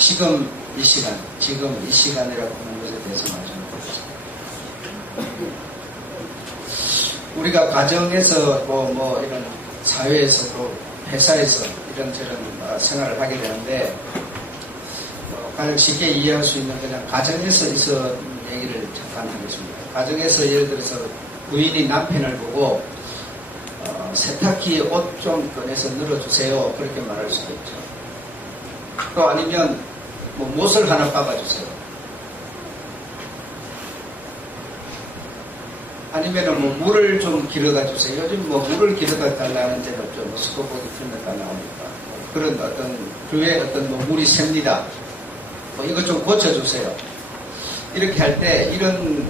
지금 이 시간이라고 하는 것에 대해서 말씀을 드리겠습니다. 우리가 가정에서 뭐 이런 사회에서 또 회사에서 이런저런 생활을 하게 되는데 가장 쉽게 이해할 수 있는 그냥 가정에서 있었던 얘기를 잠깐 하겠습니다. 가정에서 예를 들어서 부인이 남편을 보고 세탁기 옷 좀 꺼내서 늘어주세요. 그렇게 말할 수도 있죠. 또 아니면 뭐 못을 하나 박아주세요. 아니면은 뭐 물을 좀 길어가 주세요. 요즘 뭐 물을 길어가 달라는 데는 없죠. 뭐 스코보드 필름에다 나오니까. 그런 어떤 교회 어떤 뭐 물이 셉니다. 뭐 이것 좀 고쳐주세요. 이렇게 할 때 이런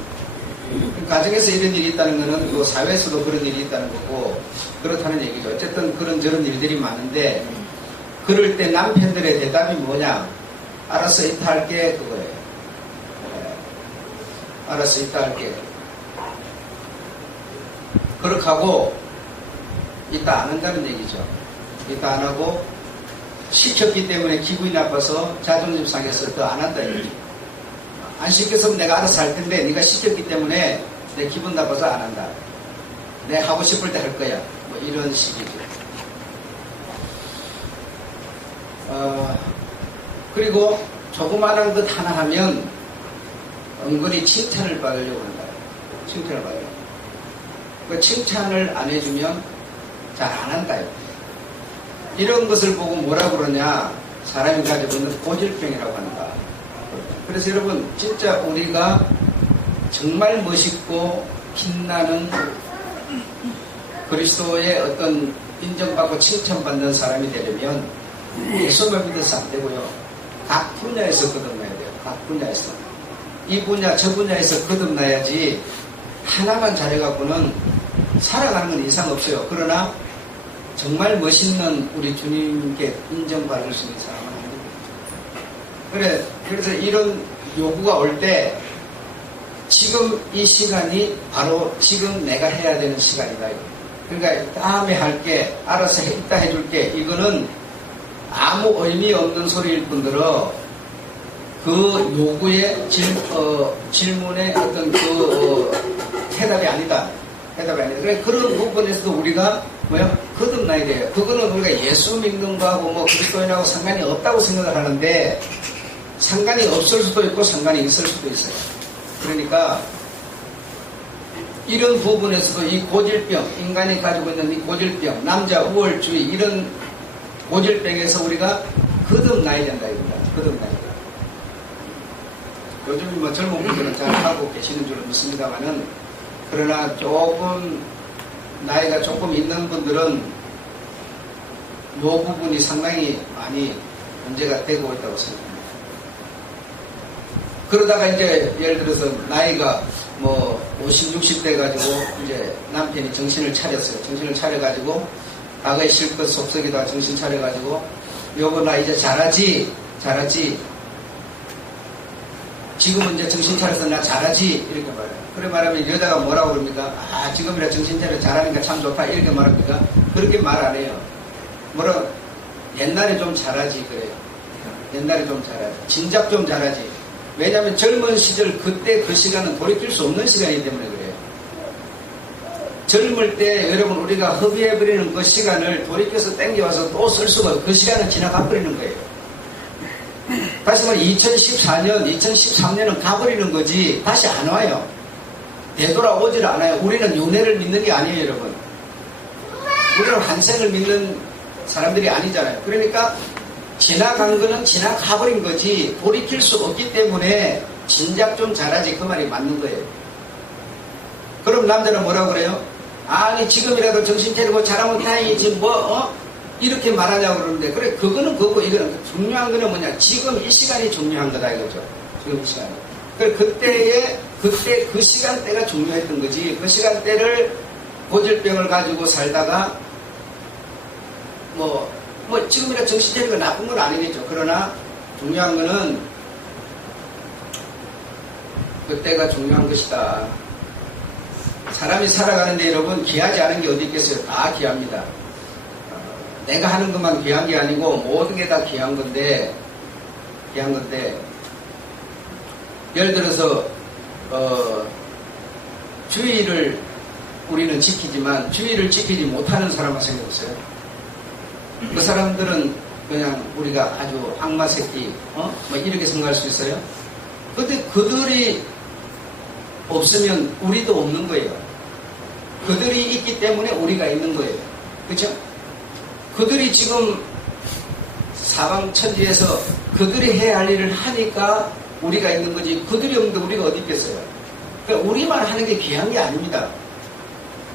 가정에서 이런 일이 있다는 것은 또 사회에서도 그런 일이 있다는 거고 그렇다는 얘기죠. 어쨌든 그런저런 일들이 많은데 그럴 때 남편들의 대답이 뭐냐? 알았어, 이따 할게. 그거예요. 알았어, 이따 할게. 그렇게 하고 이따 안 한다는 얘기죠. 이따 안 하고 시켰기 때문에 기분이 나빠서 자존심 상해서 더 안 한다는 얘기죠. 안 시켰으면 내가 알아서 할 텐데 네가 시켰기 때문에 내 기분 나빠서 안 한다. 내 하고 싶을 때 할 거야. 뭐 이런 식이죠. 그리고 조그마한 것 하나 하면 은근히 칭찬을 받으려고 한다. 칭찬을 받으려고. 그 칭찬을 안 해주면 잘 안 한다요. 이런 것을 보고 뭐라 그러냐? 사람이 가지고 있는 고질병이라고 한다. 그래서 여러분 진짜 우리가 정말 멋있고 빛나는 그리스도의 어떤 인정받고 칭찬받는 사람이 되려면 예수만 믿어서 안 되고요. 각 분야에서 거듭나야 돼요. 각 분야에서. 이 분야 저 분야에서 거듭나야지 하나만 잘해갖고는 살아가는 건 이상 없어요. 그러나 정말 멋있는 우리 주님께 인정받을 수 있는 사람은 아닙니다. 그래서 이런 요구가 올 때 지금 이 시간이 바로 지금 내가 해야 되는 시간이다. 그러니까 다음에 할게, 알아서 이따 해줄게. 이거는 아무 의미 없는 소리일 뿐더러 그 요구의 질문의 어떤 해답이 아니다. 해답이 아니다. 그러니까 그런 부분에서도 우리가 거듭나야 돼요. 그거는 우리가 예수 믿는 거하고 뭐 그리스도인하고 상관이 없다고 생각을 하는데 상관이 없을 수도 있고 상관이 있을 수도 있어요. 그러니까 이런 부분에서도 이 고질병, 인간이 가지고 있는 이 고질병, 남자 우월주의 이런 고질병에서 우리가 거듭나야 된다 이겁니다. 거듭나야 된다. 요즘 뭐 젊은 분들은 잘 하고 계시는 줄 믿습니다만은 그러나 조금 나이가 조금 있는 분들은 이 부분이 상당히 많이 문제가 되고 있다고 생각합니다. 그러다가 이제 예를 들어서 나이가 뭐 50, 60대 가지고 이제 남편이 정신을 차렸어요. 정신을 차려가지고 과거의 실컷 속썩이다가 정신 차려가지고 여보 나 이제 잘하지? 지금은 이제 정신 차려서 나 잘하지? 이렇게 말해요. 그래 말하면 여자가 뭐라고 그럽니까? 아 지금이라 정신 차려 잘하니까 참 좋다 이렇게 말합니까? 그렇게 말 안 해요. 뭐라 옛날에 좀 잘하지 그래요. 옛날에 좀 잘하지. 진작 좀 잘하지. 왜냐하면 젊은 시절 그때 그 시간은 돌이킬 수 없는 시간이기 때문에 그래요. 젊을 때 여러분 우리가 허비해버리는 그 시간을 돌이켜서 땡겨와서 또 쓸 수가 없고 그 시간은 지나가버리는 거예요. 다시 말해 2014년, 2013년은 가버리는 거지 다시 안 와요. 되돌아오질 않아요. 우리는 윤회를 믿는 게 아니에요 여러분. 우리는 환생을 믿는 사람들이 아니잖아요. 그러니까 지나간 거는 지나가버린 거지 돌이킬 수 없기 때문에 진작 좀 잘하지 그 말이 맞는 거예요. 그럼 남자는 뭐라고 그래요? 아니 지금이라도 정신 차리고 잘하면 다행이지 이렇게 말하냐고 그러는데 그래 그거는 그거고 이거는 중요한 거는 뭐냐 지금 이 시간이 중요한 거다 이거죠. 지금 이 시간이. 그래 그때 그 시간대가 중요했던 거지 그 시간대를 고질병을 가지고 살다가 뭐 지금이라 정신 차리고 나쁜 건 아니겠죠. 그러나 중요한 거는 그때가 중요한 것이다. 사람이 살아가는데 여러분 귀하지 않은 게 어디 있겠어요. 다 귀합니다. 내가 하는 것만 귀한 게 아니고 모든 게 다 귀한 건데 귀한 건데, 예를 들어서 주의를 우리는 지키지만 주의를 지키지 못하는 사람을 생겼어요. 그 사람들은 그냥 우리가 아주 악마 새끼, 뭐 이렇게 생각할 수 있어요. 근데 그들이 없으면 우리도 없는 거예요. 그들이 있기 때문에 우리가 있는 거예요. 그렇죠? 그들이 지금 사방천지에서 그들이 해야 할 일을 하니까 우리가 있는 거지, 그들이 없는데 우리가 어디 있겠어요? 그러니까 우리만 하는 게 귀한 게 아닙니다.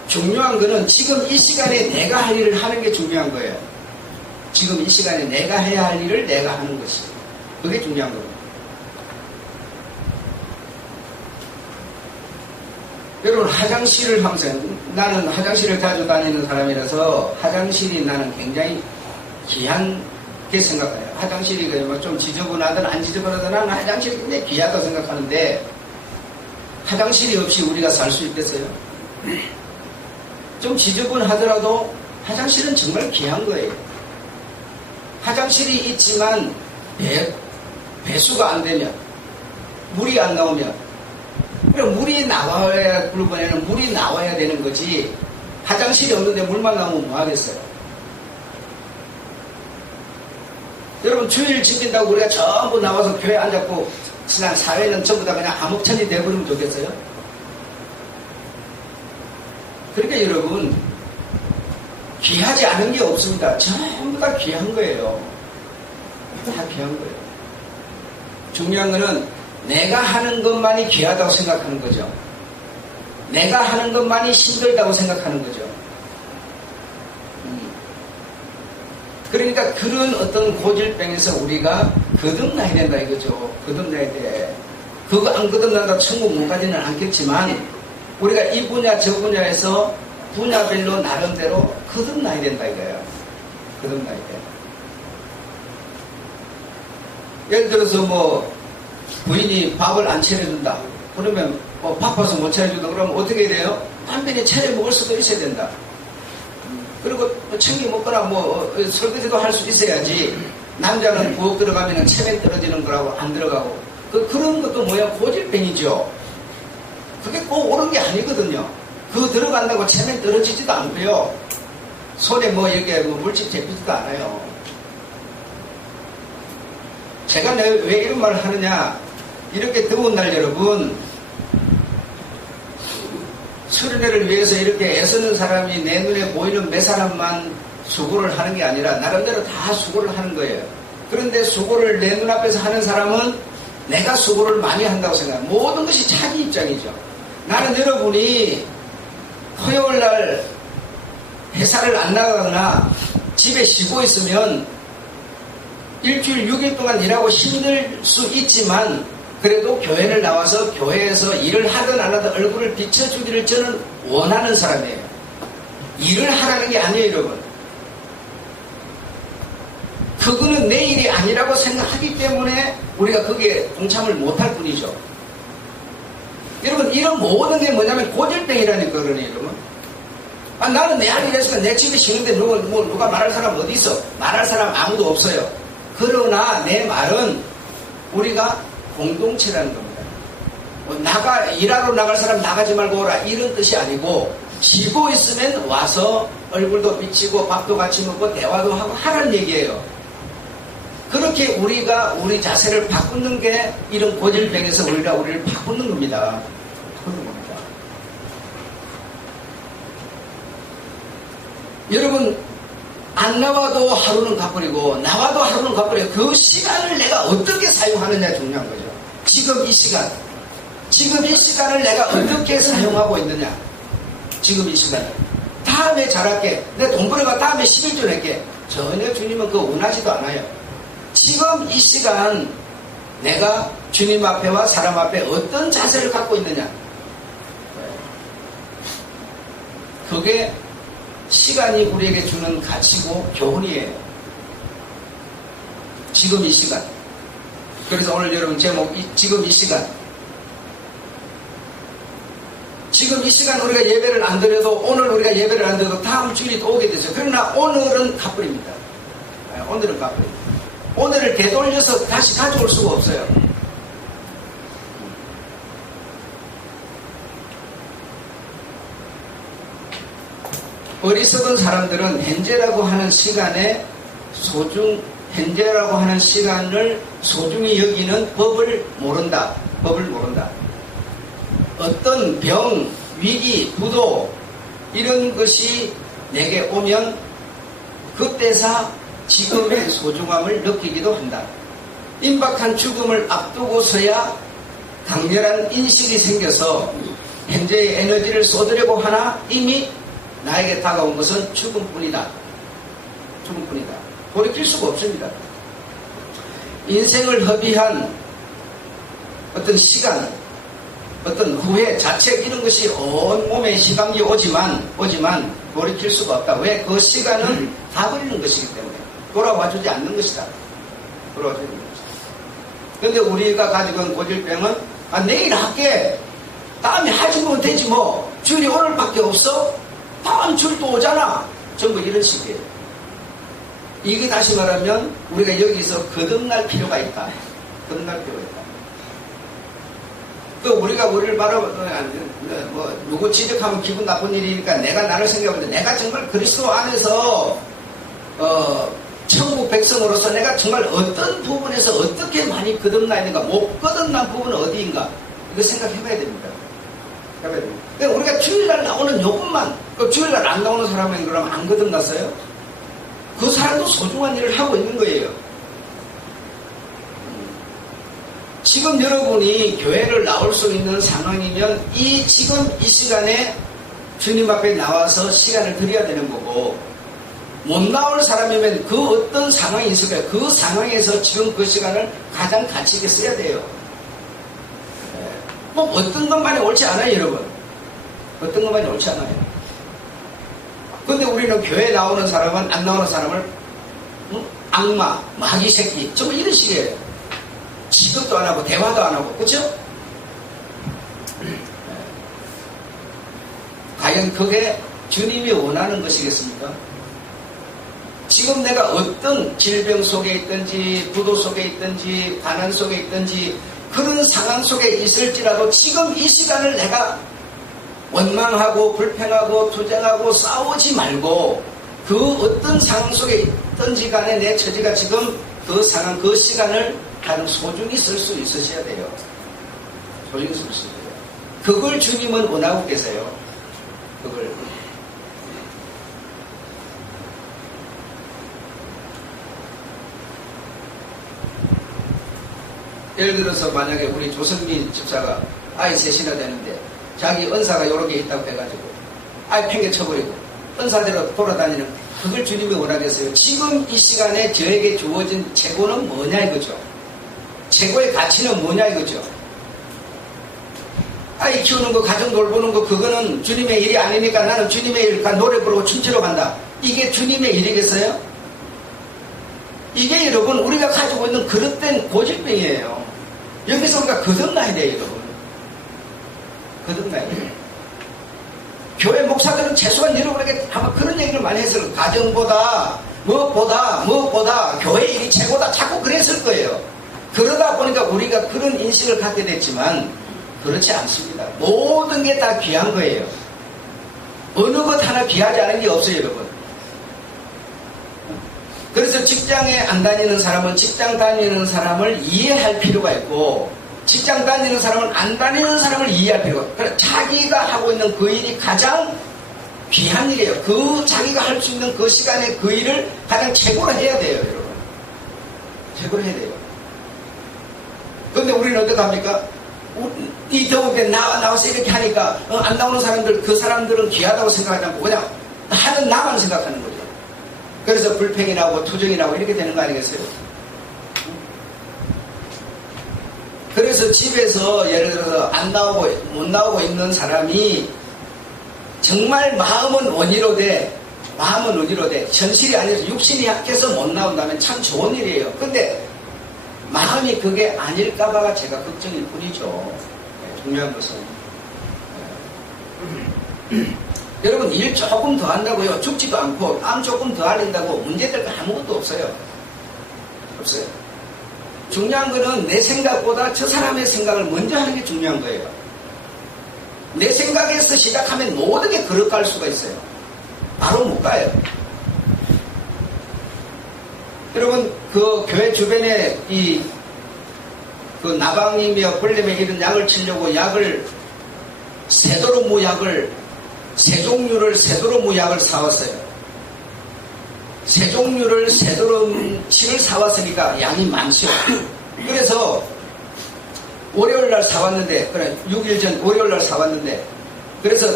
중요한 거는 지금 이 시간에 내가 할 일을 하는 게 중요한 거예요. 지금 이 시간에 내가 해야 할 일을 내가 하는 것이, 그게 중요한 겁니다. 여러분, 화장실을 항상, 나는 화장실을 자주 다니는 사람이라서 화장실이 나는 굉장히 귀한 게 생각해요. 화장실이 좀 지저분하든 안 지저분하든 나는 화장실이 굉장히 귀하다고 생각하는데, 화장실이 없이 우리가 살 수 있겠어요? 좀 지저분하더라도 화장실은 정말 귀한 거예요. 화장실이 있지만 배수가 안 되면, 물이 안 나오면, 그럼 물이 나와야, 물건에는 물이 나와야 되는 거지, 화장실이 없는데 물만 나오면 뭐 하겠어요? 여러분, 주의를 지킨다고 우리가 전부 나와서 교회에 앉았고 그냥 사회는 전부 다 그냥 암흑천이 되어버리면 좋겠어요? 그러니까 여러분, 귀하지 않은 게 없습니다. 전부 다 귀한 거예요. 다 귀한 거예요. 중요한 거는 내가 하는 것만이 귀하다고 생각하는 거죠. 내가 하는 것만이 힘들다고 생각하는 거죠. 그러니까 그런 어떤 고질병에서 우리가 거듭나야 된다 이거죠. 거듭나야 돼. 그거 안 거듭난다 천국 못 가지는 않겠지만 우리가 이 분야 저 분야에서 분야별로 나름대로 거듭나야 된다 이거예요. 거듭나야 돼. 예를 들어서 뭐 부인이 밥을 안 차려준다. 그러면 뭐 바빠서 못 차려준다. 그러면 어떻게 돼요? 남편이 차려 먹을 수도 있어야 된다. 그리고 챙겨 먹거나 뭐 설거지도 할 수 있어야지. 남자는 부엌 들어가면 체면 떨어지는 거라고 안 들어가고. 그런 것도 뭐야? 고질병이죠. 그게 꼭 옳은 게 아니거든요. 그 들어간다고 체면 떨어지지도 않고요. 손에 뭐 이렇게 뭐 물집 잡히지도 않아요. 제가 왜 이런 말을 하느냐? 이렇게 더운 날 여러분, 수련회를 위해서 이렇게 애쓰는 사람이 내 눈에 보이는 몇 사람만 수고를 하는 게 아니라 나름대로 다 수고를 하는 거예요. 그런데 수고를 내 눈앞에서 하는 사람은 내가 수고를 많이 한다고 생각해요. 모든 것이 자기 입장이죠. 나는 여러분이 토요일 날 회사를 안 나가거나 집에 쉬고 있으면 일주일 6일 동안 일하고 힘들 수 있지만 그래도 교회를 나와서 교회에서 일을 하든 안 하든 얼굴을 비춰주기를 저는 원하는 사람이에요. 일을 하라는 게 아니에요, 여러분. 그거는 내 일이 아니라고 생각하기 때문에 우리가 거기에 동참을 못할 뿐이죠. 여러분, 이런 모든 게 뭐냐면 고질병이라니까 그러네요, 여러분. 나는 내 할 일 했으니까 내 집에 쉬는데 누가 말할 사람 어디 있어? 말할 사람 아무도 없어요. 그러나 내 말은 우리가 공동체라는 겁니다. 일하러 나갈 사람 나가지 말고 오라 이런 뜻이 아니고 쉬고 있으면 와서 얼굴도 비치고 밥도 같이 먹고 대화도 하고 하라는 얘기예요. 그렇게 우리가 우리 자세를 바꾸는 게 이런 고질병에서 우리를 바꾸는 겁니다. 바꾸는 겁니다. 여러분, 안 나와도 하루는 가버리고 나와도 하루는 가버리고 그 시간을 내가 어떻게 사용하느냐 중요한 거죠. 지금 이 시간을 내가 어떻게 사용하고 있느냐. 지금 이 시간을. 다음에 잘할게. 내 돈 벌어가 다음에 11조 낼게. 전혀 주님은 그거 원하지도 않아요. 지금 이 시간 내가 주님 앞에와 사람 앞에 어떤 자세를 갖고 있느냐. 그게 시간이 우리에게 주는 가치고 교훈이에요. 지금 이 시간. 그래서 오늘 여러분 제목 지금 이 시간. 지금 이 시간 우리가 예배를 안 드려도 오늘 우리가 예배를 안 드려도 다음 주일이 또 오게 되죠. 그러나 오늘은 가버립니다. 오늘은 가버립니다. 오늘을 되돌려서 다시 가져올 수가 없어요. 어리석은 사람들은 현재라고 하는 시간에 현재라고 하는 시간을 소중히 여기는 법을 모른다. 법을 모른다. 어떤 병, 위기, 부도 이런 것이 내게 오면 그때사 지금의 소중함을 느끼기도 한다. 임박한 죽음을 앞두고서야 강렬한 인식이 생겨서 현재의 에너지를 쏟으려고 하나 이미 나에게 다가온 것은 죽음뿐이다. 죽음뿐이다. 돌이킬 수가 없습니다. 인생을 허비한 어떤 시간, 어떤 후회, 자책 이런 것이 온몸에 시감이 오지만 돌이킬 수가 없다. 왜? 그 시간은 다 버리는 것이기 때문에 돌아와주지 않는 것이다. 돌아와주지 않는 것이다. 그런데 우리가 가지고 있는 고질병은 내일 할게. 다음에 하시면 되지 뭐. 줄이 오늘밖에 없어? 다음 줄 또 오잖아. 전부 이런 식이에요. 이게 다시 말하면 우리가 여기서 거듭날 필요가 있다. 거듭날 필요가 있다. 그 우리가 우리를 누구 지적하면 기분 나쁜 일이니까 내가 나를 생각하는데 내가 정말 그리스도 안에서 천국 백성으로서 내가 정말 어떤 부분에서 어떻게 많이 거듭나 있는가, 못 거듭난 부분은 어디인가 이거 생각해봐야 됩니다. 해봐야 됩니다. 그러니까 우리가 주일날 나오는 요것만 주일날 안 나오는 사람은 그러면 안 거듭났어요? 그 사람도 소중한 일을 하고 있는 거예요. 지금 여러분이 교회를 나올 수 있는 상황이면 지금 이 시간에 주님 앞에 나와서 시간을 드려야 되는 거고, 못 나올 사람이면 그 어떤 상황이 있을까요? 그 상황에서 지금 그 시간을 가장 가치 있게 써야 돼요. 뭐 어떤 것만이 옳지 않아요, 여러분. 어떤 것만이 옳지 않아요. 근데 우리는 교회 나오는 사람은 안 나오는 사람을 악마, 마귀 새끼 정말 이런 식이에요. 지급도 안 하고 대화도 안 하고, 그렇죠? 과연 그게 주님이 원하는 것이겠습니까? 지금 내가 어떤 질병 속에 있든지 부도 속에 있든지 가난 속에 있든지 그런 상황 속에 있을지라도 지금 이 시간을 내가 원망하고 불평하고 투쟁하고 싸우지 말고 그 어떤 상황 속에 있든지 간에 내 처지가 지금 그 상황, 그 시간을 가장 소중히 쓸 수 있으셔야 돼요. 소중히 쓸 수 있어야 돼요. 그걸 주님은 원하고 계세요. 그걸. 예를 들어서 만약에 우리 조성민 집사가 아이 셋이나 되는데 자기 은사가 여러 개 있다고 해가지고 아이 팽개쳐버리고 은사대로 돌아다니는, 그걸 주님이 원하겠어요. 지금 이 시간에 저에게 주어진 최고는 뭐냐 이거죠. 최고의 가치는 뭐냐 이거죠. 아이 키우는 거, 가정 돌보는 거, 그거는 주님의 일이 아니니까 나는 주님의 일, 노래 부르고 춤추러 간다. 이게 주님의 일이겠어요? 이게 여러분 우리가 가지고 있는 그릇된 고질병이에요. 여기서 우리가 거듭나야 돼요, 여러분. 거듭나야 돼요. 교회 목사들은 최소한 여러분에게 아마 그런 얘기를 많이 했어요. 가정보다 무엇보다 교회 일이 최고다. 자꾸 그랬을 거예요. 그러다 보니까 우리가 그런 인식을 갖게 됐지만 그렇지 않습니다. 모든 게 다 귀한 거예요. 어느 것 하나 귀하지 않은 게 없어요, 여러분. 그래서 직장에 안 다니는 사람은 직장 다니는 사람을 이해할 필요가 있고, 직장 다니는 사람은 안 다니는 사람을 이해할 필요가 있고, 그러니까 자기가 하고 있는 그 일이 가장 귀한 일이에요. 그 자기가 할 수 있는 그 시간에 그 일을 가장 최고로 해야 돼요, 여러분. 최고로 해야 돼요. 그런데 우리는 어떻게 합니까? 이 더운데 나와서 이렇게 하니까 안 나오는 사람들, 그 사람들은 귀하다고 생각하지 않고 그냥 하는 나만 생각하는 거죠. 그래서 불평이 나고 투정이 나고 이렇게 되는 거 아니겠어요? 그래서 집에서 예를 들어서 못 나오고 있는 사람이 정말 마음은 원이로되 현실이 아니라서 육신이 약해서 못 나온다면 참 좋은 일이에요. 근데 마음이 그게 아닐까봐가 제가 걱정일 뿐이죠. 중요한 것은 여러분, 일 조금 더 한다고요 죽지도 않고 땀 조금 더 흘린다고 문제될 거 아무것도 없어요. 없어요. 중요한 거는 내 생각보다 저 사람의 생각을 먼저 하는 게 중요한 거예요. 내 생각에서 시작하면 모든 게 걸어갈 수가 있어요. 바로 못 가요. 여러분, 그 교회 주변에 그 나방이며 벌레며 이런 약을 치려고 세종류를 사왔어요. 세종류를 세도로치를 사왔으니까 양이 많죠. 그래서 월요일날 사왔는데, 6일 전 월요일날 사왔는데, 그래서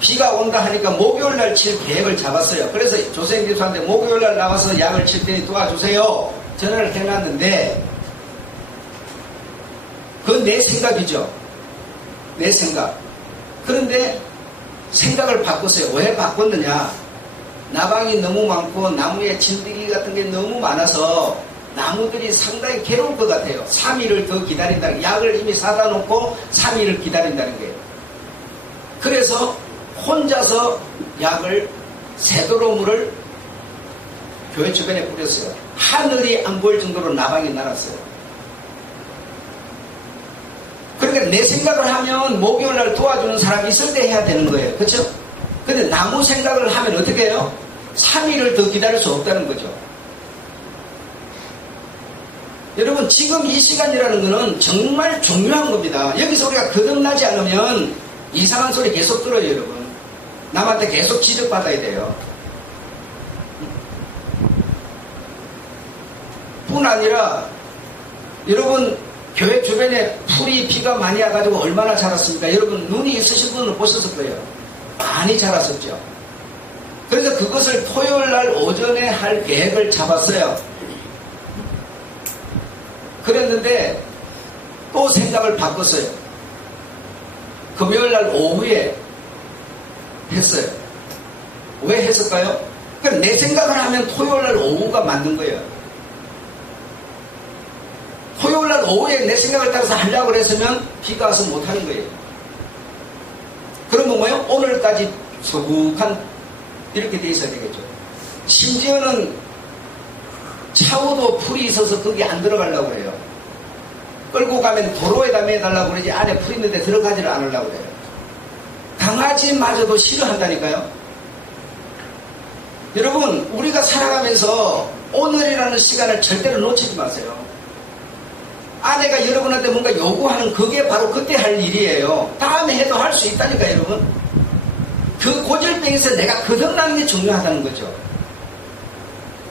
비가 온다 하니까 목요일날 칠 계획을 잡았어요. 그래서 조세인 교수한테 목요일날 나와서 약을 칠 테니 도와주세요. 전화를 해놨는데, 그건 내 생각이죠. 내 생각. 그런데 생각을 바꿨어요. 왜 바꿨느냐? 나방이 너무 많고 나무에 진드기 같은 게 너무 많아서 나무들이 상당히 괴로울 것 같아요. 3일을 더 기다린다는 게, 약을 이미 사다 놓고 3일을 기다린다는 게. 그래서 혼자서 약을 세도로물을 교회 주변에 뿌렸어요. 하늘이 안 보일 정도로 나방이 날았어요. 그러니까 내 생각을 하면 목요일날 도와주는 사람이 있을 때 해야 되는 거예요. 그렇죠? 근데 나무 생각을 하면 어떻게 해요? 3일을 더 기다릴 수 없다는 거죠. 여러분, 지금 이 시간이라는 거는 정말 중요한 겁니다. 여기서 우리가 거듭나지 않으면 이상한 소리 계속 들어요, 여러분. 남한테 계속 지적받아야 돼요. 뿐 아니라 여러분, 교회 주변에 풀이 비가 많이 와가지고 얼마나 자랐습니까? 여러분, 눈이 있으신 분은 보셨을 거예요. 많이 자랐었죠. 그래서 그것을 토요일날 오전에 할 계획을 잡았어요. 그랬는데 또 생각을 바꿨어요. 금요일날 오후에 했어요. 왜 했을까요? 그러니까 내 생각을 하면 토요일날 오후가 맞는 거예요. 토요일날 오후에 내 생각을 따라서 하려고 했으면 비가 와서 못하는 거예요. 그러면 뭐예요? 오늘까지 서국한 이렇게 돼 있어야 되겠죠. 심지어는 차우도 풀이 있어서 거기 안 들어가려고 해요. 끌고 가면 도로에다 매달라고 그러지 안에 풀 있는데 들어가지를 않으려고 해요. 강아지마저도 싫어한다니까요. 여러분, 우리가 살아가면서 오늘이라는 시간을 절대로 놓치지 마세요. 아내가 여러분한테 뭔가 요구하는 그게 바로 그때 할 일이에요. 다음에 해도 할 수 있다니까, 여러분. 그 고질병에서 내가 거듭나는 게 중요하다는 거죠.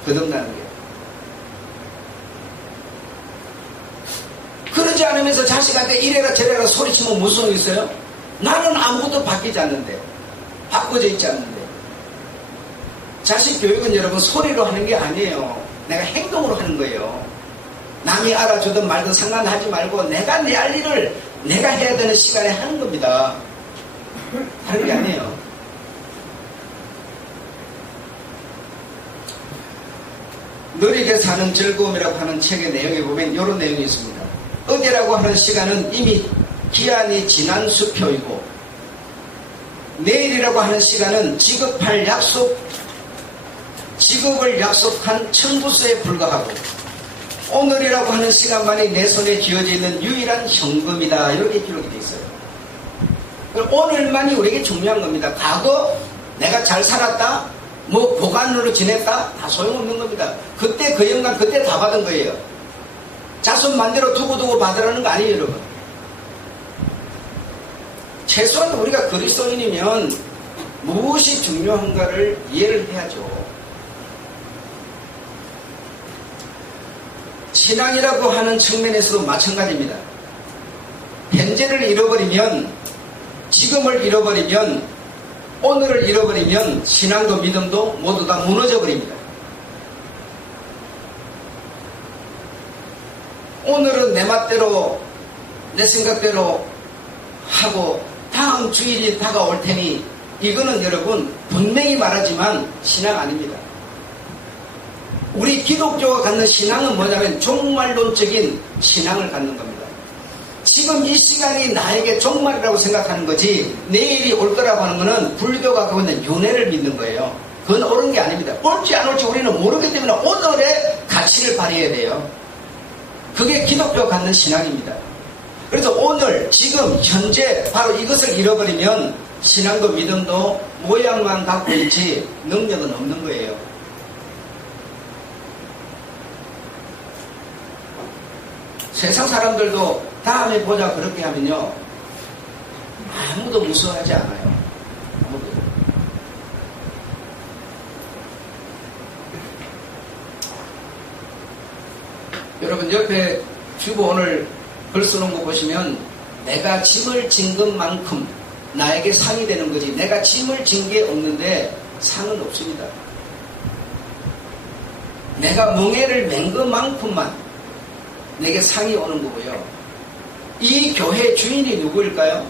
거듭나는 게. 그러지 않으면서 자식한테 이래라 저래라 소리치면 무슨 소용이 있어요? 나는 아무것도 바뀌지 않는데, 바꿔져 있지 않는데. 자식 교육은 여러분 소리로 하는 게 아니에요. 내가 행동으로 하는 거예요. 남이 알아주든 말든 상관하지 말고 내가 내 할 일을 내가 해야 되는 시간에 하는 겁니다. 다른 게 아니에요. 느리게 사는 즐거움이라고 하는 책의 내용에 보면 이런 내용이 있습니다. 어제라고 하는 시간은 이미 기한이 지난 수표이고, 내일이라고 하는 시간은 지급을 약속한 청구서에 불과하고, 오늘이라고 하는 시간만이 내 손에 쥐어져 있는 유일한 현금이다. 이렇게 기록이 되어 있어요. 오늘만이 우리에게 중요한 겁니다. 과거 내가 잘 살았다, 뭐 고관으로 지냈다, 다 소용없는 겁니다. 그때 그 영광 그때 다 받은 거예요. 자손 만대로 두고두고 받으라는 거 아니에요, 여러분. 최소한 우리가 그리스도인이면 무엇이 중요한가를 이해를 해야죠. 신앙이라고 하는 측면에서도 마찬가지입니다. 현재를 잃어버리면, 지금을 잃어버리면, 오늘을 잃어버리면 신앙도 믿음도 모두 다 무너져 버립니다. 오늘은 내 맛대로 내 생각대로 하고 다음 주일이 다가올 테니, 이거는 여러분 분명히 말하지만 신앙 아닙니다. 우리 기독교가 갖는 신앙은 뭐냐면 종말론적인 신앙을 갖는 겁니다. 지금 이 시간이 나에게 종말이라고 생각하는 거지, 내일이 올 거라고 하는 거는 불교가 갖고 있는 윤회를 믿는 거예요. 그건 옳은 게 아닙니다. 올지 안 올지 우리는 모르기 때문에 오늘의 가치를 발휘해야 돼요. 그게 기독교가 갖는 신앙입니다. 그래서 오늘 지금 현재 바로 이것을 잃어버리면 신앙도 믿음도 모양만 갖고 있지 능력은 없는 거예요. 세상 사람들도 다음에 보자 그렇게 하면요 아무도 무서워하지 않아요. 아무도. 여러분 옆에 주고 오늘 글 쓰는 거 보시면 내가 짐을 진 것만큼 나에게 상이 되는 거지 내가 짐을 진 게 없는데 상은 없습니다. 내가 멍에를 맨 것만큼만 내게 상이 오는 거고요. 이 교회 주인이 누구일까요?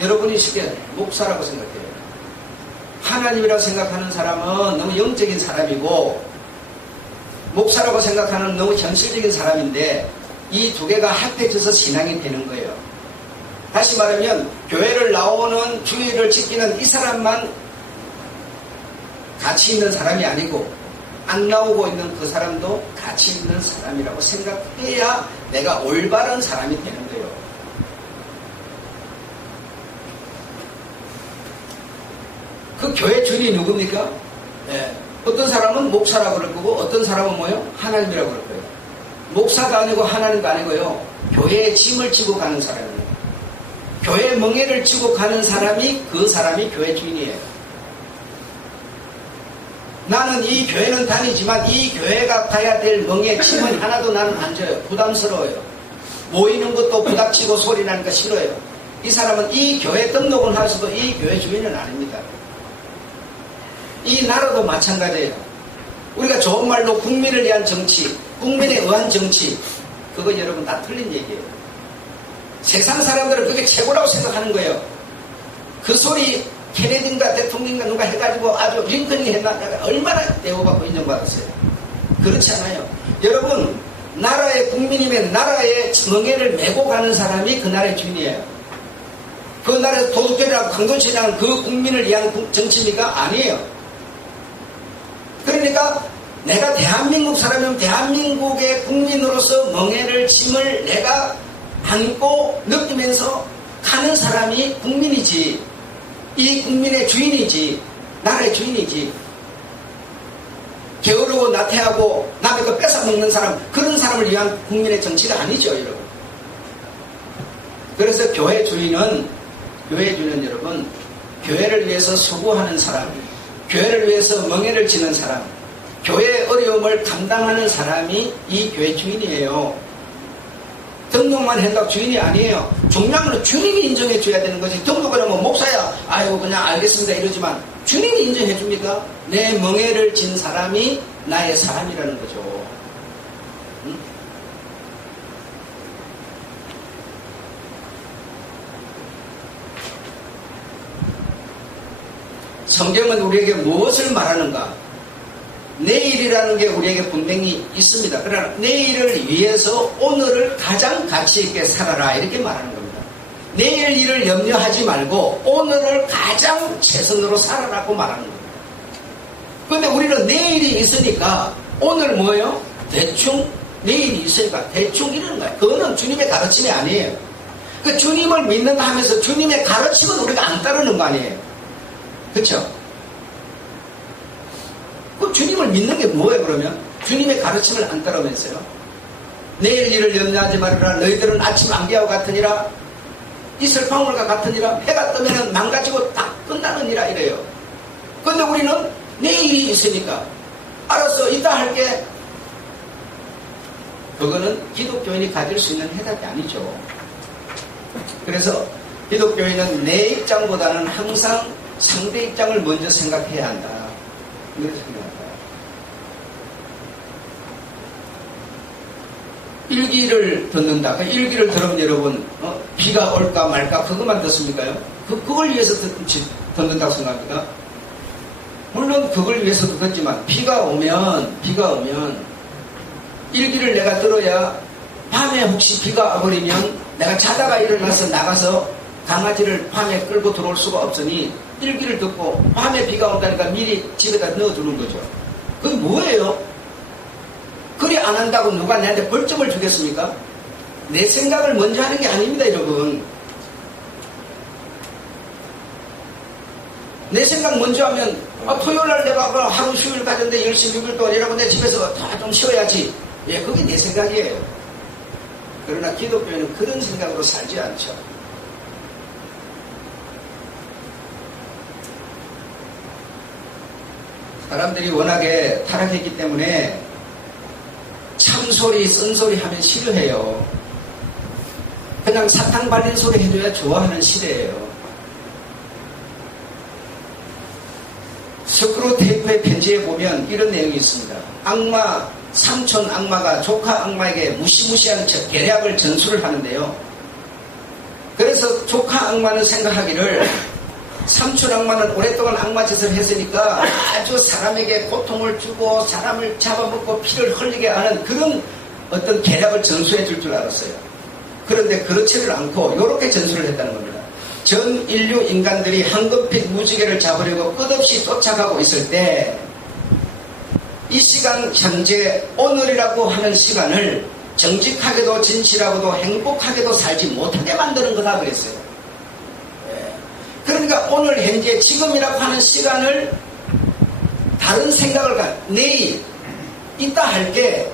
여러분이 쉽게 목사라고 생각해요. 하나님이라고 생각하는 사람은 너무 영적인 사람이고 목사라고 생각하는 너무 현실적인 사람인데 이 두 개가 합해져서 신앙이 되는 거예요. 다시 말하면 교회를 나오는 주의를 지키는 이 사람만 가치 있는 사람이 아니고 안 나오고 있는 그 사람도 가치 있는 사람이라고 생각해야 내가 올바른 사람이 되는 거예요. 그 교회 주인이 누굽니까? 네. 어떤 사람은 목사라고 그럴 거고 어떤 사람은 뭐예요? 하나님이라고 그럴 거예요. 목사가 아니고 하나님도 아니고요. 교회에 짐을 지고 가는 사람이에요. 교회 멍에를 지고 가는 사람이 그 사람이 교회 주인이에요. 나는 이 교회는 다니지만 이 교회가 가야 될 멍에 짐은 하나도 나는 안 져요. 부담스러워요. 모이는 것도 부닥치고 소리 나니까 싫어요. 이 사람은 이 교회 등록은 하셔도 이 교회 주인은 아닙니다. 이 나라도 마찬가지예요. 우리가 좋은 말로 국민을 위한 정치, 국민에 의한 정치, 그거 여러분 다 틀린 얘기예요. 세상 사람들은 그게 최고라고 생각하는 거예요. 그 소리 케네디인가 대통령인가 누가 해가지고 아주 링컨이 했나 얼마나 대우받고 인정받았어요. 그렇지 않아요. 여러분 나라의 국민이면 나라의 멍에를 메고 가는 사람이 그 나라의 주인이에요. 그 나라에서 도둑질이라고 강도질하는 그 국민을 위한 정치입니까? 아니에요. 그러니까 내가 대한민국 사람이면 대한민국의 국민으로서 멍에를 짐을 내가 안고 느끼면서 가는 사람이 국민이지 이 국민의 주인이지 나라의 주인이지 게으르고 나태하고 남의 거 뺏어먹는 사람 그런 사람을 위한 국민의 정치가 아니죠 여러분. 그래서 교회 주인은 여러분 교회를 위해서 수고하는 사람 교회를 위해서 멍에를 지는 사람 교회의 어려움을 감당하는 사람이 이 교회 주인이에요. 등록만 한다고 주인이 아니에요. 중요한 건 주님이 인정해 줘야 되는 거지. 등록을 하면 목사야 아이고 그냥 알겠습니다 이러지만 주님이 인정해 줍니까? 내 멍에를 진 사람이 나의 사람이라는 거죠. 응? 성경은 우리에게 무엇을 말하는가? 내일이라는 게 우리에게 분명히 있습니다. 그러나 내일을 위해서 오늘을 가장 가치 있게 살아라 이렇게 말하는 겁니다. 내일 일을 염려하지 말고 오늘을 가장 최선으로 살아라고 말하는 겁니다. 그런데 우리는 내일이 있으니까 오늘 뭐예요? 대충 내일이 있으니까 대충 이러는 거예요. 그거는 주님의 가르침이 아니에요. 그 주님을 믿는가 하면서 주님의 가르침은 우리가 안 따르는 거 아니에요. 그렇죠? 그 주님을 믿는 게 뭐예요 그러면? 주님의 가르침을 안 따르면서요. 내일 일을 염려하지 말아라. 너희들은 아침 안개와 같으니라. 이슬 방울과 같으니라. 해가 뜨면 망가지고 다 끝나느니라 이래요. 그런데 우리는 내일이 있으니까 알았어 이따 할게. 그거는 기독교인이 가질 수 있는 해답이 아니죠. 그래서 기독교인은 내 입장보다는 항상 상대 입장을 먼저 생각해야 한다. 이렇게 생각합니다. 일기를 듣는다. 그 일기를 들으면 여러분 비가 올까 말까 그것만 듣습니까요? 그걸 위해서 듣는다고 생각합니까? 물론 그걸 위해서도 듣지만 비가 오면 일기를 내가 들어야 밤에 혹시 비가 와버리면 내가 자다가 일어나서 나가서 강아지를 밤에 끌고 들어올 수가 없으니 일기를 듣고 밤에 비가 온다니까 미리 집에다 넣어두는 거죠. 그게 뭐예요? 그래 준비 안 한다고 누가 내한테 벌점을 주겠습니까? 내 생각을 먼저 하는 게 아닙니다, 여러분. 내 생각 먼저 하면 토요일날 내가 하루 휴일 가졌는데 열심히 6일 동안 일하고 내 집에서 다 좀 쉬어야지. 예, 그게 내 생각이에요. 그러나 기독교인은 그런 생각으로 살지 않죠. 사람들이 워낙에 타락했기 때문에 참소리, 쓴소리 하면 싫어해요. 그냥 사탕 발린 소리 해줘야 좋아하는 시대예요. 스크루 테이프의 편지에 보면 이런 내용이 있습니다. 악마, 삼촌 악마가 조카 악마에게 무시무시한 계략을 전수를 하는데요. 그래서 조카 악마는 생각하기를 삼촌 악마는 오랫동안 악마 짓을 했으니까 아주 사람에게 고통을 주고 사람을 잡아먹고 피를 흘리게 하는 그런 어떤 계략을 전수해 줄 줄 알았어요. 그런데 그렇지를 않고 이렇게 전수를 했다는 겁니다. 전 인류 인간들이 황금빛 무지개를 잡으려고 끝없이 쫓아가고 있을 때 이 시간 현재 오늘이라고 하는 시간을 정직하게도 진실하고도 행복하게도 살지 못하게 만드는 거다 그랬어요. 그러니까 오늘 현재 지금이라고 하는 시간을 다른 생각을 내일 이따 할게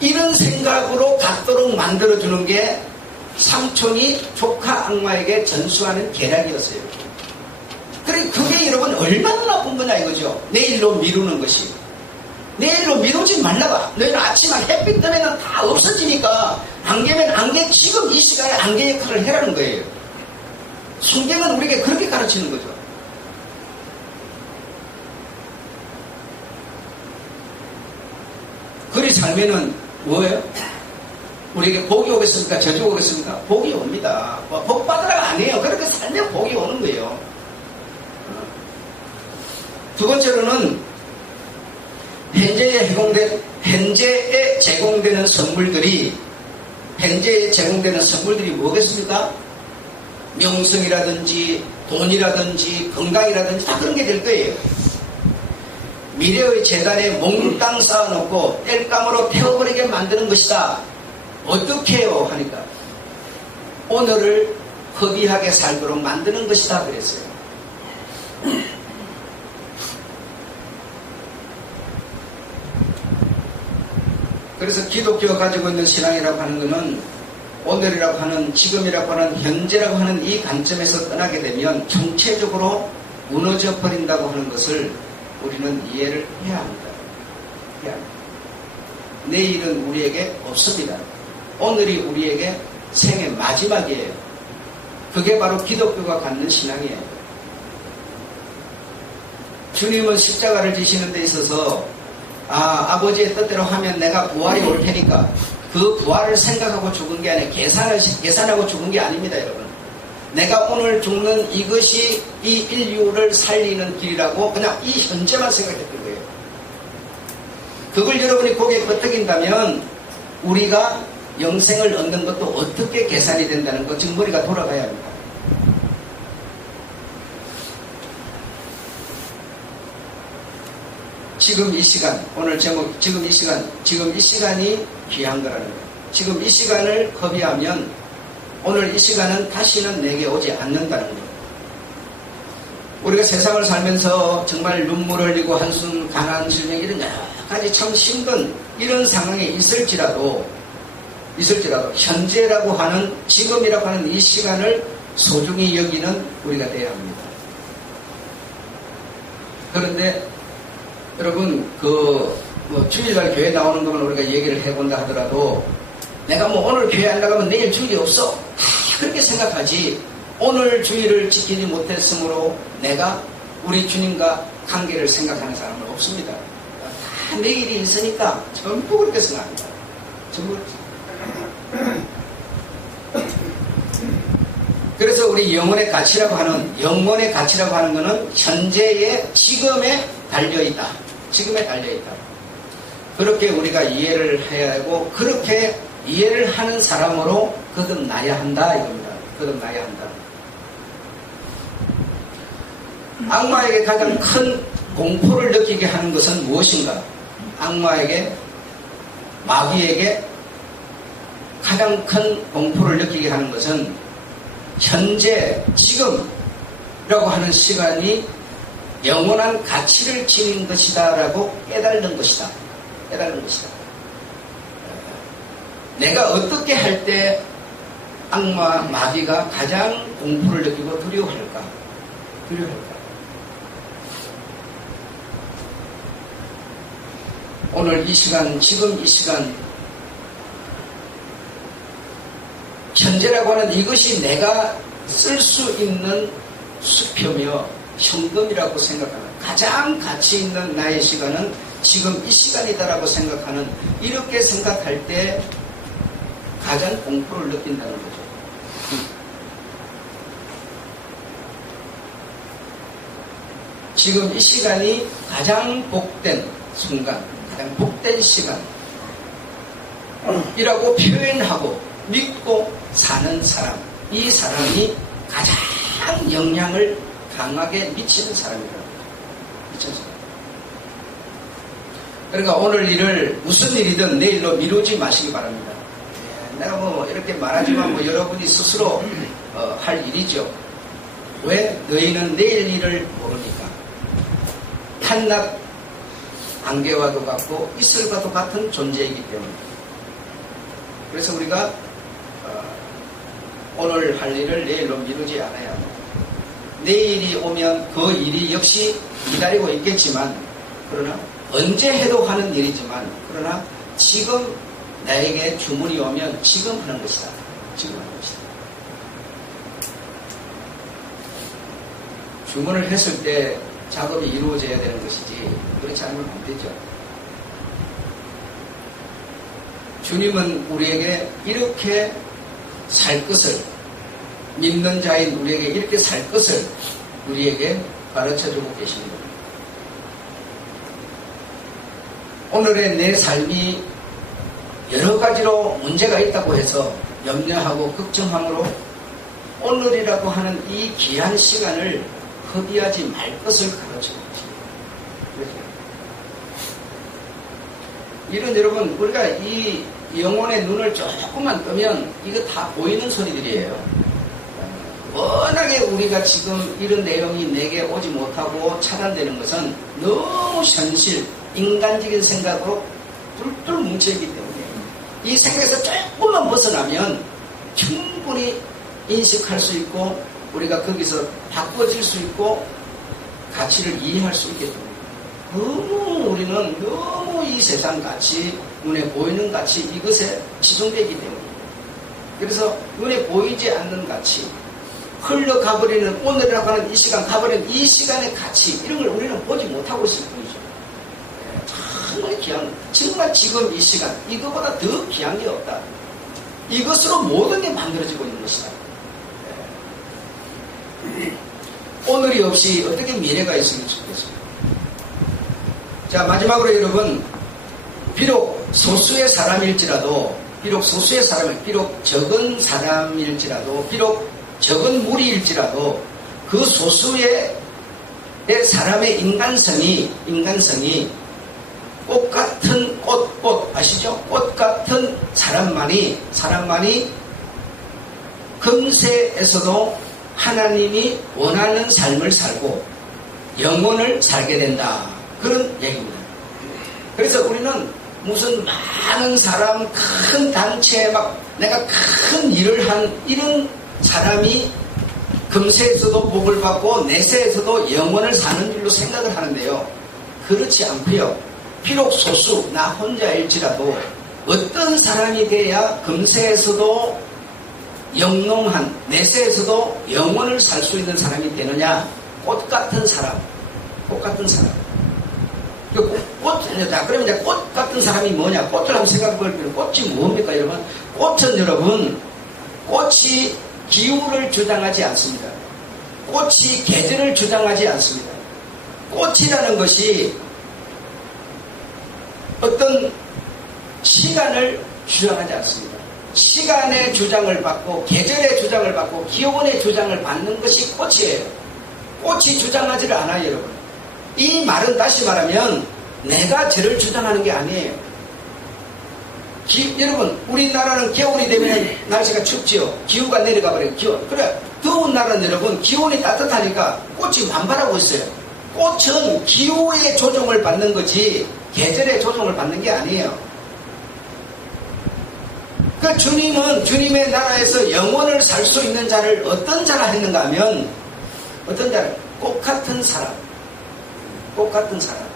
이런 생각으로 갖도록 만들어주는 게 삼촌이 조카 악마에게 전수하는 계략이었어요. 그게 여러분 얼마나 나쁜 거냐 이거죠. 내일로 미루는 것이. 내일로 미루지 말라가. 너희는 아침에 햇빛 뜨면 다 없어지니까 안개면 안개 지금 이 시간에 안개 역할을 해라는 거예요. 성경은 우리에게 그렇게 가르치는 거죠. 그리 살면은 뭐예요? 우리에게 복이 오겠습니까? 저주 오겠습니까? 복이 옵니다. 복 받으라가 아니에요. 그렇게 살면 복이 오는 거예요. 두 번째로는 현재에 제공되는 선물들이 뭐겠습니까? 명성이라든지 돈이라든지 건강이라든지 다 그런 게 될 거예요. 미래의 재단에 몽땅 쌓아놓고 땔감으로 태워버리게 만드는 것이다. 어떻게 해요? 하니까 오늘을 허비하게 살도록 만드는 것이다 그랬어요. 그래서 기독교가 가지고 있는 신앙이라고 하는 것은 오늘이라고 하는 지금이라고 하는 현재라고 하는 이 관점에서 떠나게 되면 전체적으로 무너져 버린다고 하는 것을 우리는 이해를 해야 합니다. 내일은 우리에게 없습니다. 오늘이 우리에게 생의 마지막이에요. 그게 바로 기독교가 갖는 신앙이에요. 주님은 십자가를 지시는 데 있어서 아버지의 뜻대로 하면 내가 부활이 올 테니까 그 부활을 생각하고 죽은 게 아니라 계산하고 죽은 게 아닙니다, 여러분. 내가 오늘 죽는 이것이 이 인류를 살리는 길이라고 그냥 이 현재만 생각했던 거예요. 그걸 여러분이 고개 끄덕인다면 우리가 영생을 얻는 것도 어떻게 계산이 된다는 것, 지금 머리가 돌아가야 합니다. 지금 이 시간, 오늘 제목, 지금 이 시간이 귀한 거라는 거예요. 지금 이 시간을 허비하면 오늘 이 시간은 다시는 내게 오지 않는다는 거예요. 우리가 세상을 살면서 정말 눈물 흘리고 한숨, 가난, 질병 이런 여러 가지 참 힘든 이런 상황에 있을지라도 현재라고 하는 지금이라고 하는 이 시간을 소중히 여기는 우리가 돼야 합니다. 그런데 여러분 주일날 교회 나오는 거면 우리가 얘기를 해본다 하더라도 내가 오늘 교회 안 나가면 내일 주일이 없어 그렇게 생각하지 오늘 주일을 지키지 못했으므로 내가 우리 주님과 관계를 생각하는 사람은 없습니다. 다 내일이 있으니까 전부 그렇게 생각합니다. 전부. 그래서 우리 영혼의 가치라고 하는 것은 현재의 지금에 달려있다. 그렇게 우리가 이해를 해야 하고 그렇게 이해를 하는 사람으로 거듭나야 한다 이겁니다. 거듭나야 한다. 악마에게 가장 큰 공포를 느끼게 하는 것은 무엇인가? 악마에게 마귀에게 가장 큰 공포를 느끼게 하는 것은 현재, 지금이라고 하는 시간이 영원한 가치를 지닌 것이다 라고 깨달는 것이다. 깨달는 것이다. 내가 어떻게 할 때 악마, 마귀가 가장 공포를 느끼고 두려워할까? 두려워할까? 오늘 이 시간, 지금 이 시간, 현재라고 하는 이것이 내가 쓸 수 있는 수표며 현금이라고 생각하는 가장 가치 있는 나의 시간은 지금 이 시간이다라고 생각하는, 이렇게 생각할 때 가장 공포를 느낀다는 거죠. 지금 이 시간이 가장 복된 순간, 가장 복된 시간이라고 표현하고 믿고 사는 사람, 이 사람이 가장 영향을 강하게 미치는 사람이라고. 미치는 사람. 그러니까 오늘 일을 무슨 일이든 내일로 미루지 마시기 바랍니다. 내가 뭐 이렇게 말하지만 뭐 여러분이 스스로 할 일이죠. 왜? 너희는 내일 일을 모르니까. 한낮 안개와도 같고 이슬과도 같은 존재이기 때문에. 그래서 우리가 오늘 할 일을 내일로 미루지 않아야 합니다. 내일이 오면 그 일이 역시 기다리고 있겠지만, 그러나 언제 해도 하는 일이지만, 그러나 지금 나에게 주문이 오면 지금 하는 것이다. 지금 하는 것이다. 주문을 했을 때 작업이 이루어져야 되는 것이지 그렇지 않으면 안 되죠. 주님은 우리에게 이렇게 살 것을, 믿는 자인 우리에게 이렇게 살 것을 우리에게 가르쳐주고 계십니다. 오늘의 내 삶이 여러 가지로 문제가 있다고 해서 염려하고 걱정함으로 오늘이라고 하는 이 귀한 시간을 허비하지 말 것을 가르치고 있습니다. 이런 여러분, 우리가 이 영혼의 눈을 조금만 뜨면 이거 다 보이는 소리들이에요. 워낙에 우리가 지금 이런 내용이 내게 오지 못하고 차단되는 것은 너무 현실, 인간적인 생각으로 뚫뚫 뭉쳐있기 때문에 이 생각에서 조금만 벗어나면 충분히 인식할 수 있고 우리가 거기서 바꿔질 수 있고 가치를 이해할 수 있기 때문에 너무 우리는 너무 이 세상 가치, 눈에 보이는 가치 이것에 치중되기 때문에 그래서 눈에 보이지 않는 가치, 흘러가버리는 오늘이라고 하는 이 시간, 가버리는 이 시간의 가치 이런 걸 우리는 보지 못하고 있을 뿐이죠. 정말 귀한, 정말 지금 이 시간 이거보다 더 귀한 게 없다. 이것으로 모든 게 만들어지고 있는 것이다. 오늘이 없이 어떻게 미래가 있으면 좋겠습니까? 자, 마지막으로 여러분, 비록 소수의 사람일지라도, 비록 적은 사람일지라도, 비록 적은 무리일지라도 그 소수의 사람의 인간성이 꽃 같은 꽃 아시죠? 꽃 같은 사람만이 금세에서도 하나님이 원하는 삶을 살고 영혼을 살게 된다. 그런 얘기입니다. 그래서 우리는 무슨 많은 사람, 큰 단체에 막 내가 큰 일을 한 이런 사람이 금세에서도 복을 받고 내세에서도 영원을 사는 줄로 생각을 하는데요. 그렇지 않고요. 비록 소수, 나 혼자일지라도 어떤 사람이 돼야 금세에서도 영롱한, 내세에서도 영원을 살 수 있는 사람이 되느냐? 꽃 같은 사람. 자, 그러면 이제 꽃 같은 사람이 뭐냐? 꽃을 한번 생각해 보면 꽃이 뭡니까, 여러분? 꽃은 여러분, 꽃이 기후를 주장하지 않습니다. 꽃이 계절을 주장하지 않습니다. 꽃이라는 것이 어떤 시간을 주장하지 않습니다. 시간의 주장을 받고 계절의 주장을 받고 기온의 주장을 받는 것이 꽃이에요. 꽃이 주장하지를 않아요, 여러분. 이 말은 다시 말하면 내가 저를 주장하는 게 아니에요. 여러분, 우리나라는 겨울이 되면 날씨가 춥지요. 기후가 내려가 버려요. 그래, 더운 나라는 여러분, 기온이 따뜻하니까 꽃이 만발하고 있어요. 꽃은 기후의 조종을 받는 거지, 계절의 조종을 받는 게 아니에요. 그 주님은 주님의 나라에서 영원을 살 수 있는 자를 어떤 자라 했는가 하면, 어떤 자를? 꽃 같은 사람. 꽃 같은 사람.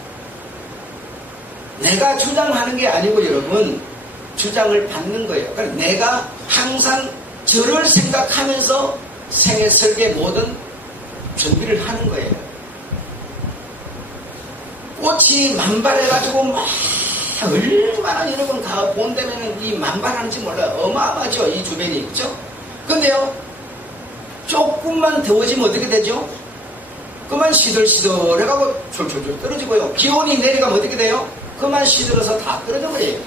내가 주장하는 게 아니고 여러분, 주장을 받는 거예요. 그러니까 내가 항상 저를 생각하면서 생애 설계 모든 준비를 하는 거예요. 꽃이 만발해가지고 막 얼마나 여러분 본 데면은 이 만발하는지 몰라요. 어마어마하죠. 이 주변이 있죠. 근데요, 조금만 더워지면 어떻게 되죠? 그만 시들시들해가고 졸졸졸 떨어지고요. 기온이 내려가면 어떻게 돼요? 그만 시들어서 다 떨어져 버려요.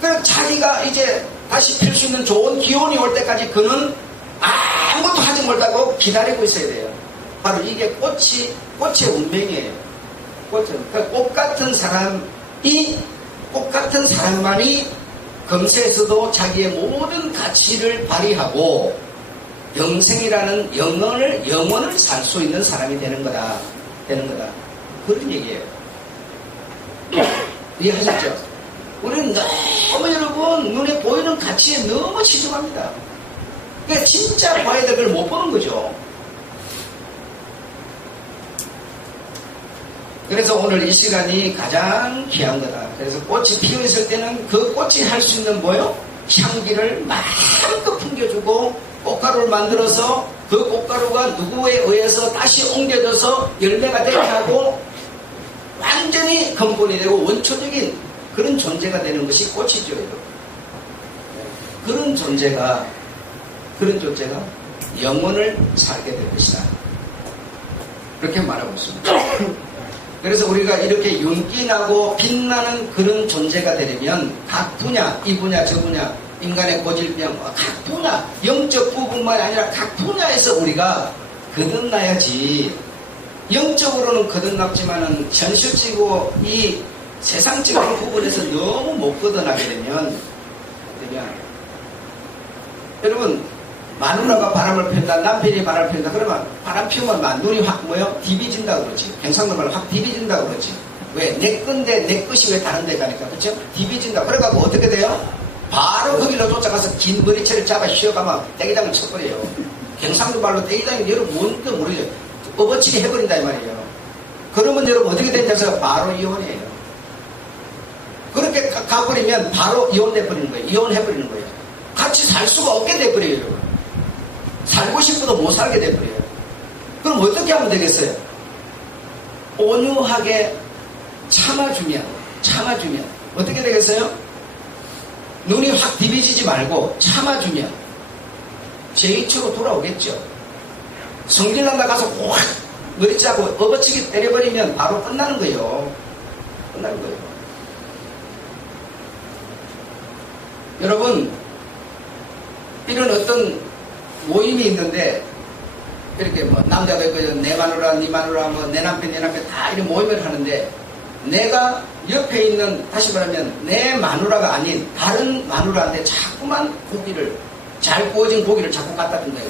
그래서 자기가 이제 다시 필 수 있는 좋은 기온이 올 때까지 그는 아무것도 하지 못하고 기다리고 있어야 돼요. 바로 이게 꽃의 운명이에요. 그러니까 꽃 같은 사람만이 금세에서도 자기의 모든 가치를 발휘하고 영생이라는 영원을 살 수 있는 사람이 되는 거다. 그런 얘기예요. 이해하셨죠? 우리는 너무 여러분 눈에 보이는 가치에 너무 치중합니다. 그러니까 진짜 봐야 될 걸 못 보는 거죠. 그래서 오늘 이 시간이 가장 귀한 거다. 그래서 꽃이 피어 있을 때는 그 꽃이 할 수 있는 뭐요? 향기를 마음껏 풍겨주고 꽃가루를 만들어서 그 꽃가루가 누구에 의해서 다시 옮겨져서 열매가 되게 하고 완전히 근본이 되고 원초적인 그런 존재가 되는 것이 꽃이죠. 그런 존재가 영원을 살게 될 것이다. 그렇게 말하고 있습니다. 그래서 우리가 이렇게 윤기나고 빛나는 그런 존재가 되려면 각 분야, 이 분야, 저 분야, 인간의 고질병, 각 분야, 영적 부분만 아니라 각 분야에서 우리가 거듭나야지. 영적으로는 거듭났지만은 현실적이고 이 세상적인 부분에서 너무 못 거듭나게 되면 여러분, 마누라가 바람을 핀다, 남편이 바람을 핀다, 그러면 바람 피우면 막 눈이 확 디비진다 그러지. 경상도 말로 확 디비진다 그러지. 왜? 내 건데 내 것이 왜 다른 데 가니까, 그렇죠? 디비진다. 그래가지고 어떻게 돼요? 바로 거기로 쫓아가서 긴 머리채를 잡아 휘어가면 떼기장을 쳐버려요. 경상도 말로 떼기장이 여러분 뭔지 모르죠. 업어치기 해버린다 이 말이에요. 그러면 여러분 어떻게 되냐고 해서 바로 이혼해요. 그렇게 가버리면 바로 이혼해버리는 거예요. 이혼해버리는 거예요. 같이 살 수가 없게 돼버려요, 여러분. 살고 싶어도 못 살게 돼버려요. 그럼 어떻게 하면 되겠어요? 온유하게 참아주면 어떻게 되겠어요? 눈이 확 디비지지 말고 참아주면 제2처로 돌아오겠죠. 성질난다 가서 확 머리짜고 업어치기 때려버리면 바로 끝나는 거예요. 여러분, 이런 어떤 모임이 있는데 이렇게 뭐 남자도 있고 내 마누라, 네 마누라, 뭐 내 남편 다 이런 모임을 하는데 내가 옆에 있는, 다시 말하면 내 마누라가 아닌 다른 마누라한테 자꾸만 잘 구워진 고기를 자꾸 갖다 준다.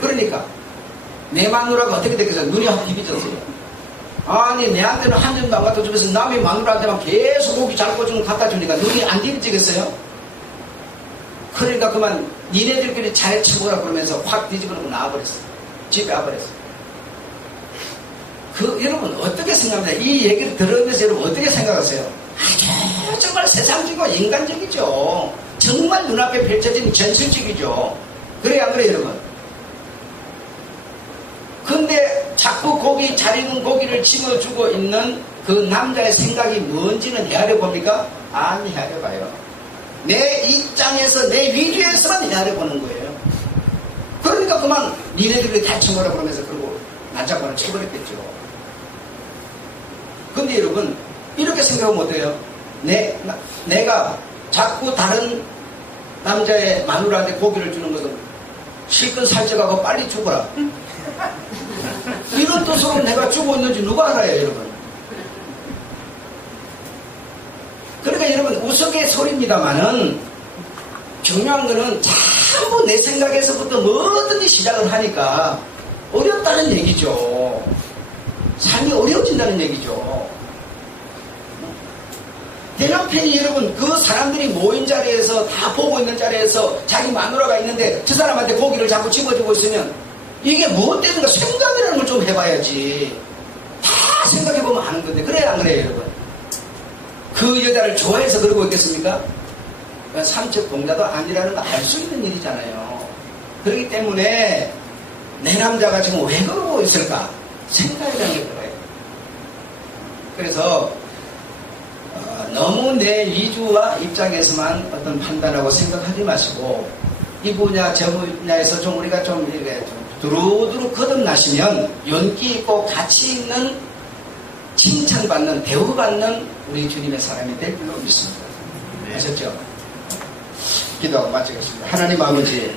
그러니까 내 마누라가 어떻게 됐겠어요? 눈이 확 비비졌어요. 아니 내한테는 한 점도 안 갖다 주면서 남의 마누라한테만 계속 고기 잘 구워준 거 갖다 주니까 눈이 안 비비지겠어요? 그러니까 그만 니네들끼리 잘 쳐보라 그러면서 확 뒤집어놓고 나와버렸어. 집에 와버렸어. 여러분 어떻게 생각합니까? 이 얘기를 들으면서 여러분 어떻게 생각하세요? 아주 정말 세상적이고 인간적이죠. 정말 눈앞에 펼쳐진 전술적이죠. 그래야 안 그래요, 여러분? 근데 자꾸 잘 익은 고기를 집어주고 있는 그 남자의 생각이 뭔지는 헤아려봅니까? 안 헤아려봐요. 내 입장에서, 내 위주에서만 헤아려보는 거예요. 그러니까 그만 니네들이 다 쳐보라 그러면서 그러고 난장판을 쳐버렸겠죠. 근데 여러분 이렇게 생각하면 어때요? 내가 자꾸 다른 남자의 마누라한테 고기를 주는 것은 실컷 살쪄가고 빨리 죽어라, 이런 뜻으로 내가 주고 있는지 누가 알아요, 여러분? 그러니까 그러니까 여러분 우스갯소리입니다만은 중요한 거는 전부 내 생각에서부터 뭐든지 시작을 하니까 어렵다는 얘기죠. 삶이 어려워진다는 얘기죠. 내 남편이 여러분 그 사람들이 모인 자리에서 다 보고 있는 자리에서 자기 마누라가 있는데 저 사람한테 고기를 자꾸 집어주고 있으면 이게 무엇 때문인가 생각이라는 걸 좀 해봐야지. 다 생각해보면 아는 건데 그래요 안 그래요 여러분? 그 여자를 좋아해서 그러고 있겠습니까? 삼척 공자도 아니라는 거 알 수 있는 일이잖아요. 그렇기 때문에 내 남자가 지금 왜 그러고 있을까? 생각이라는 게 그래요. 그래서 너무 내 위주와 입장에서만 어떤 판단하고 생각하지 마시고 이 분야 저 분야에서 좀 우리가 좀 이렇게 좀 두루두루 거듭나시면 연기 있고 가치 있는 칭찬받는 대우받는 우리 주님의 사람이 될 줄로 믿습니다. 아셨죠? 기도하고 마치겠습니다. 하나님 아버지